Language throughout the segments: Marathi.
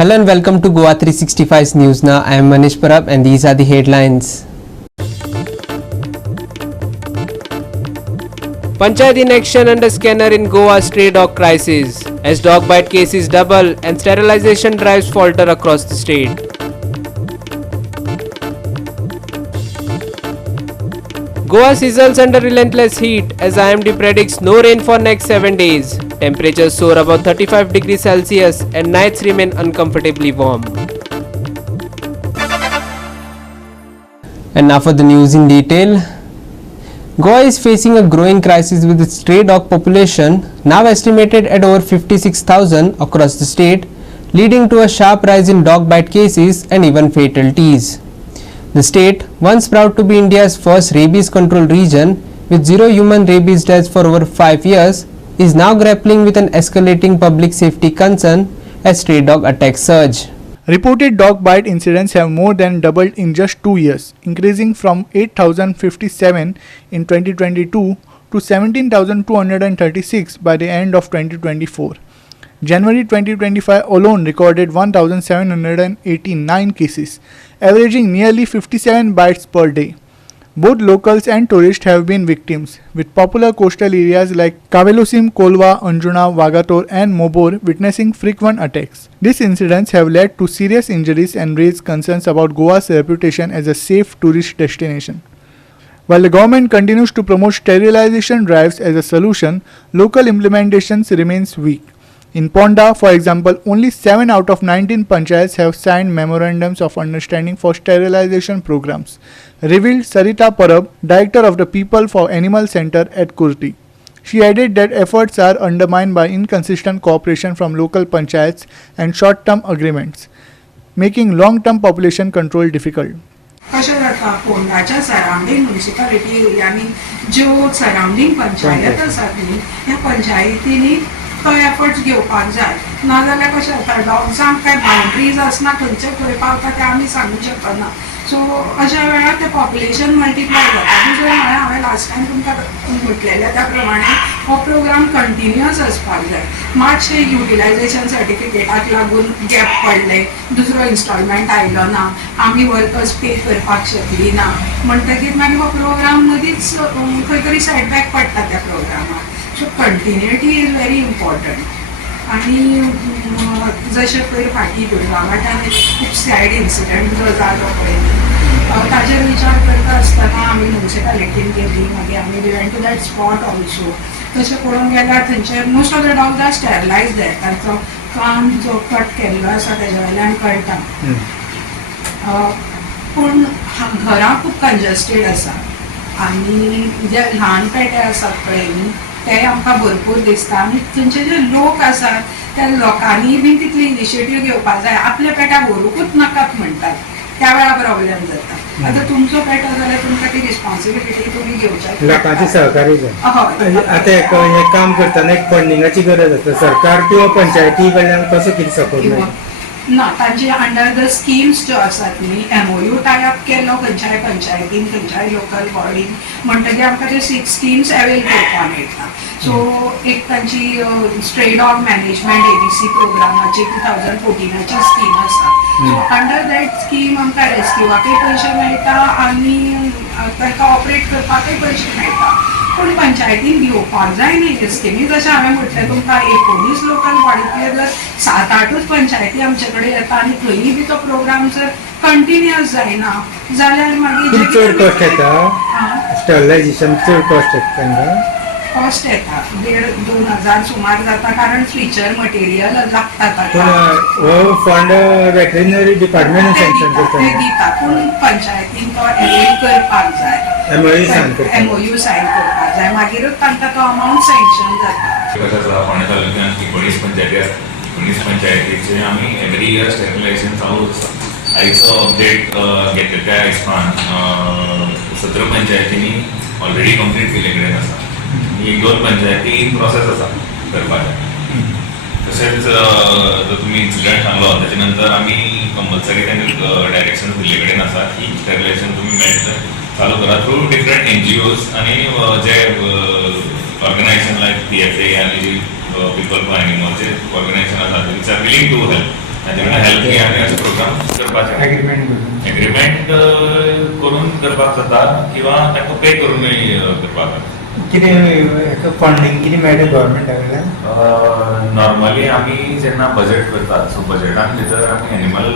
Hello and welcome to Goa 365's News Now. I am Manish Parab and these are the headlines. Panchayat inaction under scanner in Goa stray dog crisis as dog bite cases double and sterilization drives falter across the state. Goa sizzles under relentless heat as IMD predicts no rain for next 7 days. Temperatures soar above 35 degrees Celsius and nights remain uncomfortably warm. And now for the news in detail. Goa is facing a growing crisis with its stray dog population now estimated at over 56,000 across the state, leading to a sharp rise in dog bite cases and even fatalities. The state, once proud to be India's first rabies control region with zero human rabies deaths for over 5 years, is now grappling with an escalating public safety concern as stray dog attacks surge. Reported dog bite incidents have more than doubled in just 2 years, increasing from 8,057 in 2022 to 17,236 by the end of 2024. January 2025 alone recorded 1,789 cases, averaging nearly 57 bites per day. Both locals and tourists have been victims, with popular coastal areas like Kavelosim, Kolva, Anjuna, Vagator and Mobor witnessing frequent attacks. These incidents have led to serious injuries and raised concerns about Goa's reputation as a safe tourist destination. While the government continues to promote sterilization drives as a solution, local implementations remains weak. In Ponda, for example, only 7 out of 19 panchayats have signed memorandums of understanding for sterilization programs, revealed Sarita Parab, director of the People for Animal Center at Kurti. She added that efforts are undermined by inconsistent cooperation from local panchayats and short-term agreements, making long-term population control difficult. कशें जाता फोंडाच्या सरावंडींग म्युनिसिपालिटी आनी ज्यो सरावंडींग पंचायत आसात न्ही ह्या पंचायतींनी तो एफर्ट्स घेवपाक जाय नाजाल्यार कशें जाता डॉग्सांक कांय बाउंड्रीज आसना खंयचे खंय पावता ते आमी सांगूंक शकना सो अशा वेळार ते पॉप्युलेशन मल्टिप्लाय जाता दुसरें म्हळ्यार हांवें लास्ट टायम तुमकां म्हटलेलें त्या प्रमाणे हो प्रोग्राम कंटिन्युअस आसपाक जाय मातशें युटिलायझेशन सर्टिफिकेटाक लागून गॅप पडले दुसरो इन्स्टॉलमेंट आयलो ना आमी वर्कर्स पे करपाक शकली ना म्हणटकीर मागीर हो प्रोग्राम मदींच खंय तरी सेटबॅक पडटा त्या प्रोग्रामाक so continuity is very important आणि जशें पयर फाटीं दुर्गा वाठारान खूब सॅड इन्सिडंट जो जालो पळय ताजेर विचार करता आसतना आमी म्युनिसिपालिटीन गेली मागीर आमी we went to that spot also तशें पळोवंक गेल्यार थंयचे most of the dogs are sterilised ताचो कान जो कट केल्लो आसा तेजे वयल्यान कळटा पूण घरां खूब कंजस्टेड आसा आनी जे ल्हान पेटे आसात पळय न्ही ते आमकां भरपूर दिसता आनी थंयचे जे लोक आसात त्या लोकांनी बी तितली इनिशिएटीव घेवपाक जाय आपल्या पेट्याक व्हरूंकूच नाकात म्हणटात त्या वेळा प्रॉब्लेम जाता आतां तुमचो पेटो जाल्यार तुमकां ती रिस्पॉन्सिबिलिटी तुमी घेवची लोकांचे सहकार्य जाय आतां हें काम करतना एक फंडिंगाची गरज आसता सरकार किंवा पंचायती कडल्यान कसो कितें सपोर्ट मेळटा ना तांचे अंडर द स्किम्स ज्यो आसात न्ही MOU टायअप केलो खंयच्याय पंचायतीन खंयच्याय लोकल बॉडीन म्हणटकीर आमकां ते 6 स्किम्स अवेल करपाक मेळटा सो एक तांची स्ट्रे डॉग मॅनेजमेंट ABC प्रोग्रामाची 2014ची स्कीम आसा सो अंडर दॅट स्कीम आमकां रेस्क्यूवाकय पयशे मेळटा आनी तांकां ऑपरेट करपाकय पयशे मेळटा पूण पंचायतीन घेवपाक जाय न्ही ह्यो स्किमी जशें हांवें म्हटलें तुमकां 19 लोकल बॉडींतले जर 7-8 पंचायती आमचे कडेन येता आनी खंयी बी तो प्रोग्राम जर कंटिन्युअस जायना जाल्यार मागीर चड कॉस्ट येता स्टेरिलायझेशन चड कॉस्ट येता तांकां कॉस्ट येता 1,500-2,000 सुमार जाता कारण स्विचर मटेरियल लागता ताका हो फंड वेटरनरी डिपार्टमेंट सँक्शन ते दिता पूण पंचायतीन तो अवेल करपाक जाय MOU सायन करपाक जाय मागीरूच तांकां तो अमावंट सँक्शन जाता फोंडा तालुक्यांत 19 पंचायती आसा 19 पंचायतीचे आमी एवरी इयर स्टेरिलायझेशन चालू आसा आयचो अपडेट घेतले त्या हिसपान 17 पंचायतींनी ऑलरेडी कंप्लीट केले कडेन आसा 1-2 पंचायती इन प्रोसेस आसा करपाक तशेंच जो तुमी इन्सिडंट सांगलो त्याच्या नंतर आमी कंपल्सरी त्यांनी डायरेक्शन दिल्ले कडेन आसा की स्टेरिलायझेशन तुमी मेळटा चालू करा थ्रू डिफरंट NGOs आनी जे ऑर्गनायझेशन लायक PFA आनी पीपल फॉर एनिमल्स जे ऑर्गनायझेशन आसा which are willing to help ताचे कडेन हेल्प घेवन आमी असो प्रोग्राम करपाचे एग्रीमेंट करून करपाक जाता किंवा ताका पे करूनय करपाक जाता. कितें फंडींग कितें मेळटा गव्हर्मेंटा कडल्यान? नॉर्मली आमी जेन्ना बजेट करतात सो बजेटान भितर आमी एनिमल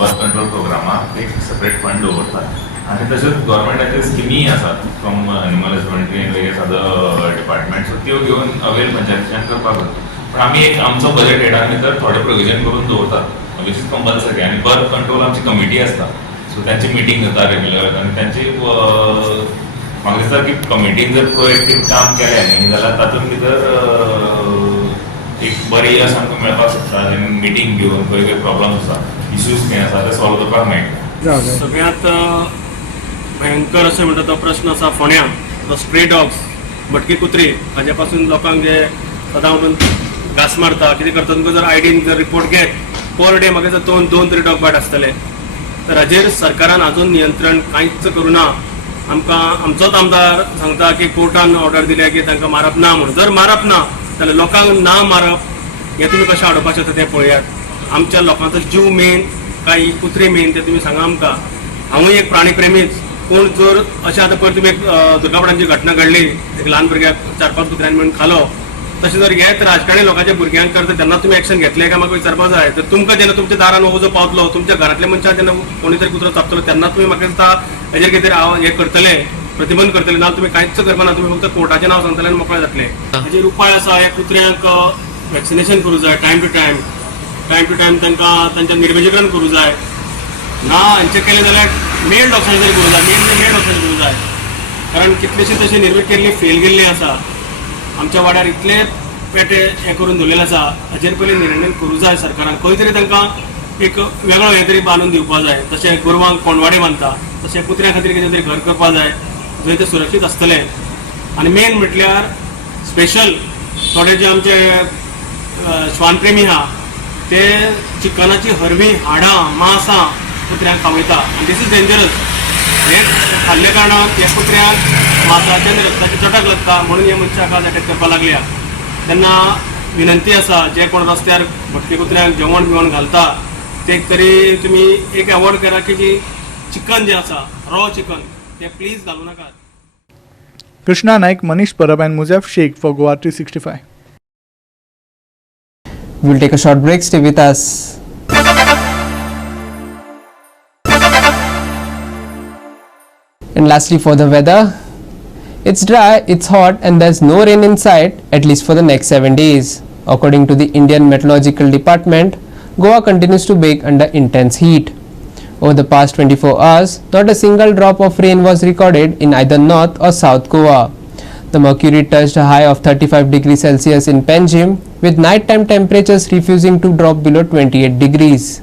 बर्थ कंट्रोल प्रोग्रामाक एक सेपरेट फंड दवरतात आनी तशेंच गव्हर्मेंटाच्यो स्किमी आसात from animal husbandry end various other department so त्यो घेवन अवेल पंचायतीच्यान करपाक जाता. पण आमी एक आमचो बजेट हेडा भितर थोडे प्रोविजन करून दवरतात वीच इज कंपल्सरी आनी बर्थ कंट्रोल आमची कमिटी आसता सो तांची मिटींग जाता रेग्युलर आनी तांची म्हाका दिसता की कमिटीन जर प्रोएक्टीव काम केलें न्ही जाल्यार तातूंत भितर एक बरी यश आमकां मेळपाक शकता मिटींग घेवन खंय खंय प्रॉब्लम आसा इश्यूज खंय आसा ते सॉल्व करपाक मेळटा. सगळ्यांत भयंकर अशें म्हणटा तो प्रश्न आसा फोंड्यां तो स्ट्रे डॉग्स भटकी कुत्री हाजे पासून लोकांक जे सदां उठून घास मारता कितें करता तुमकां जर आयडीन जर रिपोर्ट घेत पर डे म्हाका दिसता दोन तरी डॉग बायट आसतले. तर हाजेर सरकारान आजून नियंत्रण कांयच करूना. आमकां आमचोच आमदार सांगता की कोर्टान ऑर्डर दिल्या की तांकां मारप ना म्हणून. जर मारप ना जाल्यार लोकांक ना मारप हें तुमी कशें आडोवपाक शकता तें पळयात. आमच्या लोकांचो जीव मेन काय ही कुत्री मेन तें तुमी सांगा आमकां. हांवूय एक प्राणी प्रेमीच पूण जर अशें आतां पयर तुमी एक दुर्गापडांची घटना घडली एक ल्हान भुरग्याक 4-5 कुत्र्यांनी म्हणून खालो तशें जर हेच राजकारणी लोकांच्या भुरग्यांक करता तेन्ना तुमी एक्शन घेतले काय म्हाका विचारपाक जाय. तर तुमकां जेन्ना तुमच्या दारान उजो पावतलो तुमच्या घरांतल्या मनशाक जेन्ना कोणी तरी कुत्रो चाबतलो तेन्ना तुमी म्हाका दिसता हेजेर कितें तरी हें करतले प्रतिबंध करतले ना तुमी कांयच करपाना. तुमी फक्त कोर्टाचें नांव सांगतले आनी मोकळे जातले. हाजेर उपाय आसा ह्या कुत्र्यांक वॅक्सिनेशन करूं जाय टायम टू टायम तांकां तांचें निर्वेजीकरण करूं जाय. ना हांचें केलें जाल्यार मेल डॉक्टरांचेर तरी करूं जाय मेल डॉक्टरांचेर करूं जाय. कारण कितलेशे तशे निर्वे केल्ली फेल गेल्ली आसा. आमच्या वाड्यार इतले पेटे हें करून दवरलेले आसा हाजेर पयलीं निर्णय करूं जाय सरकारान. खंय तरी तांकां एक वेगळो हें तरी बांदून दिवपाक जाय. तशें गोरवांक कोणवाडी बांदता तशें कुत्र्यां खातीर कितें तरी घर करपाक जाय जंय ते सुरक्षीत आसतले. आनी मेन म्हटल्यार स्पेशल थोडे जे आमचे श्वानप्रेमी आहा ते चिकनाची हरवीं हाडां मांसां कुत्र्यांक खावयता आनी दीस इज डेंजरस. हें खाल्ल्या कारणान ह्या कुत्र्यांक मांसाचे आनी रक्ताची चटक लागता म्हणून हे मनशाक आज अटॅक करपाक लागल्या. तेन्ना विनंती आसा जे कोण रस्त्यार भटके कुत्र्यांक जेवण बिवण घालता ते तरी तुमी एक अवॉर्ड करा की जी चिकन जे आसा रॉ चिकन ते प्लीज घालूं नाकात. Krishna Naik, Manish Parab and Muzaf Sheikh for Goa 365. We'll take a short break. Stay with us. And lastly, for the weather, it's dry, it's hot, and there's no rain in sight at least for the next 7 days. According to the Indian Meteorological Department, Goa continues to bake under intense heat. Over the past 24 hours, not a single drop of rain was recorded in either North or South Goa. The mercury touched a high of 35 degrees Celsius in Panjim, with nighttime temperatures refusing to drop below 28 degrees.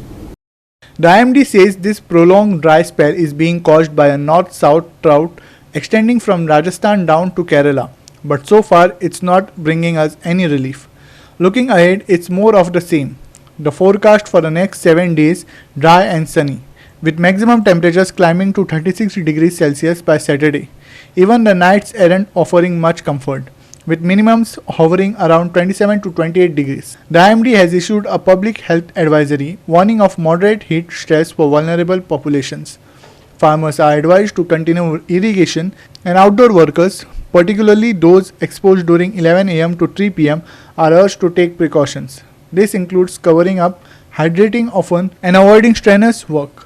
The IMD says this prolonged dry spell is being caused by a north-south drought extending from Rajasthan down to Kerala, but so far it's not bringing us any relief. Looking ahead, it's more of the same. The forecast for the next 7 days dry and sunny, with maximum temperatures climbing to 36 degrees Celsius by Saturday. Even the nights aren't offering much comfort, with minimums hovering around 27 to 28 degrees. The IMD has issued a public health advisory warning of moderate heat stress for vulnerable populations. Farmers are advised to continue irrigation, and outdoor workers, particularly those exposed during 11 am to 3 pm, are urged to take precautions. This includes covering up, hydrating often, and avoiding strenuous work.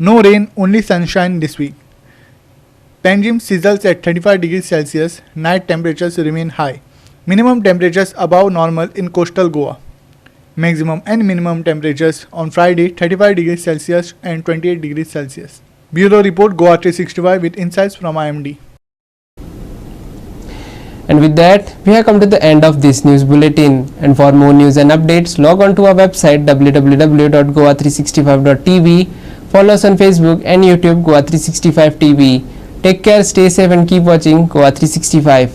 No rain, only sunshine this week. Panjim sizzles at 35 degrees Celsius. Night temperatures remain high. Minimum temperatures above normal in coastal Goa. Maximum and minimum temperatures on Friday 35 degrees Celsius and 28 degrees Celsius. Bureau Report, Goa 365 with insights from IMD. And with that, we have come to the end of this news bulletin. And for more news and updates, log on to our website www.goa365.tv. Follow us on Facebook and YouTube, Goa 365 TV. Take care, stay safe and keep watching Goa 365.